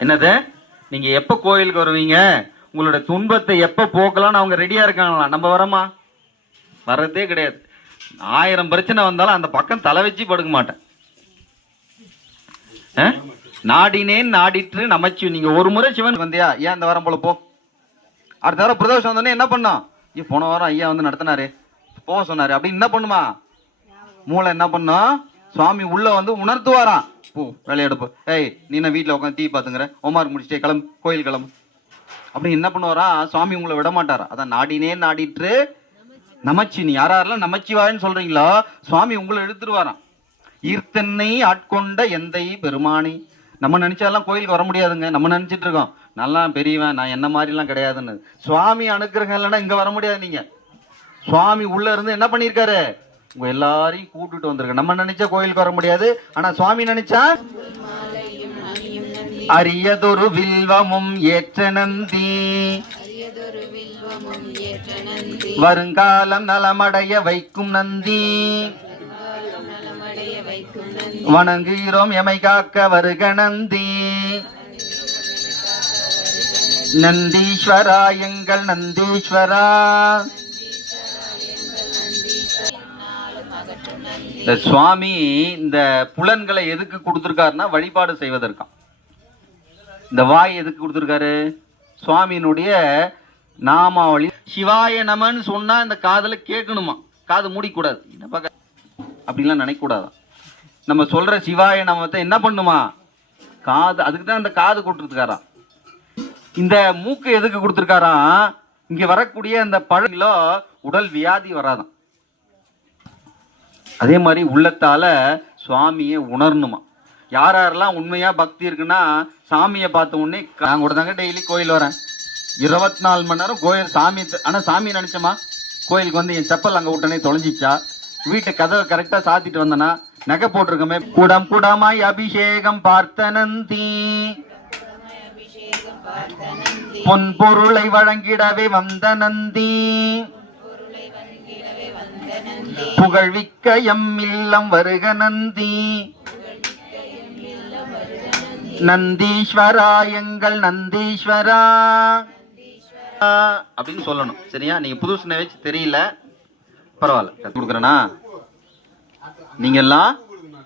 என்னது? நீங்க எப்ப கோயிலுக்கு வருவீங்க? உங்களோட துன்பத்தை எப்ப போக்கலாம்னு அவங்க ரெடியா இருக்காங்களா? நம்ம வரமா? வர்றதே கிடையாது. ஆயிரம் பிரச்சனை வந்தாலும் அந்த பக்கம் தலை வச்சு படுக்க மாட்டேன். ஆ? நாடினேன் நாடிற்று நமச்சு. நீங்க ஒரு முறை சிவன் வந்தியா? ஏன் அந்த வாரம் போல போ? அடுத்த வாரம் பிரதோஷம் வந்தோடனே என்ன பண்ணோம்? ஐயோ போன வாரம் ஐயா வந்து நடத்தினாரு. போக சொன்னாரு. அப்படி என்ன பண்ணுமா? மூளை என்ன பண்ணும்? சுவாமி உள்ள வந்து உணர்த்துவாராம். போ விளையாடுப்போ ஏய் நீ என்ன வீட்டில் உட்காந்து தீ பார்த்துங்கிற? ஹோம்ஒர்க் முடிச்சுட்டே கிளம்பு கோயில் கிளம்பு. அப்படி என்ன பண்ணுவாரா? சுவாமி உங்களை விட மாட்டாரா? அதான் நாடினே நாடிட்டு நமச்சி நீ யாரெல்லாம் நமச்சிவாயன்னு சொல்றீங்களோ சுவாமி உங்களை இழுத்துருவாராம். ஈர்த்தன்னை ஆட்கொண்ட எந்தை பெருமானி. நம்ம நினைச்சாலாம் கோயிலுக்கு வர முடியாதுங்க. நம்ம நினைச்சிட்டு இருக்கோம். நல்லா பெரியவன் நான் என்ன மாதிரிலாம் கிடையாதுன்னு. சுவாமி அனுக்கிரகம் இல்லைன்னா இங்க வர முடியாது நீங்க. சுவாமி உள்ள இருந்து என்ன பண்ணியிருக்காரு? உங்க எல்லாரையும் கூட்டிட்டு வந்திருக்க நம்ம நினைச்சா கோயிலுக்கு வர முடியாது. ஆனா சுவாமி நினைச்சா? அரியதொரு வில்வமும் ஏற்ற நந்தி வருங்காலம் நலமடைய வைக்கும் நந்தி நலமடைய வைக்கும் நந்தி. வணங்குகிறோம் எமை காக்க வருக நந்தி. நந்தீஸ்வரா எங்கள் நந்தீஸ்வரா. இந்த சுவாமி இந்த புலன்களை எதுக்கு கொடுத்துருக்காருன்னா வழிபாடு செய்வதற்காம். இந்த வாய் எதுக்கு கொடுத்துருக்காரு? சுவாமியினுடைய நாமாவளி. சிவாய நமன்னு சொன்னா இந்த காதில் கேட்கணுமா? காது மூடிக்கூடாது. என்ன பார்க்க அப்படின்லாம் நினைக்கக்கூடாதான் நம்ம சொல்ற சிவாய நமத்தை என்ன பண்ணுமா? காது அதுக்கு தான் இந்த காது கொடுத்துருக்காராம். இந்த மூக்கு எதுக்கு கொடுத்துருக்காராம்? இங்கே வரக்கூடிய அந்த பழங்களோ உடல் வியாதி வராதான் அதே மாதிரி உள்ளத்தால் சுவாமியை உணரணுமா? யார் யாரெல்லாம் உண்மையாக பக்தி இருக்குன்னா சாமியை பார்த்த உடனே நான் கூட தாங்க டெய்லி கோயில் வரேன். இருபத்தி நாலு மணி நேரம் கோயில் சாமி ஆனால் சாமி நினச்சோமா கோயிலுக்கு வந்து என் செப்பல் அங்கே உடனே தொலைஞ்சிச்சா. வீட்டு கதவை கரெக்டாக சாத்திட்டு வந்தேன்னா நகை போட்டிருக்கோமே. குடம் குடமாய் அபிஷேகம் பார்த்த நந்தி. பொன் பொருளை வழங்கிடவே வந்த நந்தி. புகழ்விக்க எம் இல்லம் வருக நந்தி. நந்தீஸ்வரா எங்கள் நந்தீஸ்வரா. அப்படின்னு சொல்லணும். சரியா? நீங்க புதுசுன வச்சு தெரியல. பரவாயில்ல. கொடுக்குறேனா? நீங்க எல்லாம்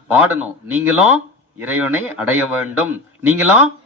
பாடணும். நீங்களும் இறைவனை அடைய வேண்டும். நீங்களும்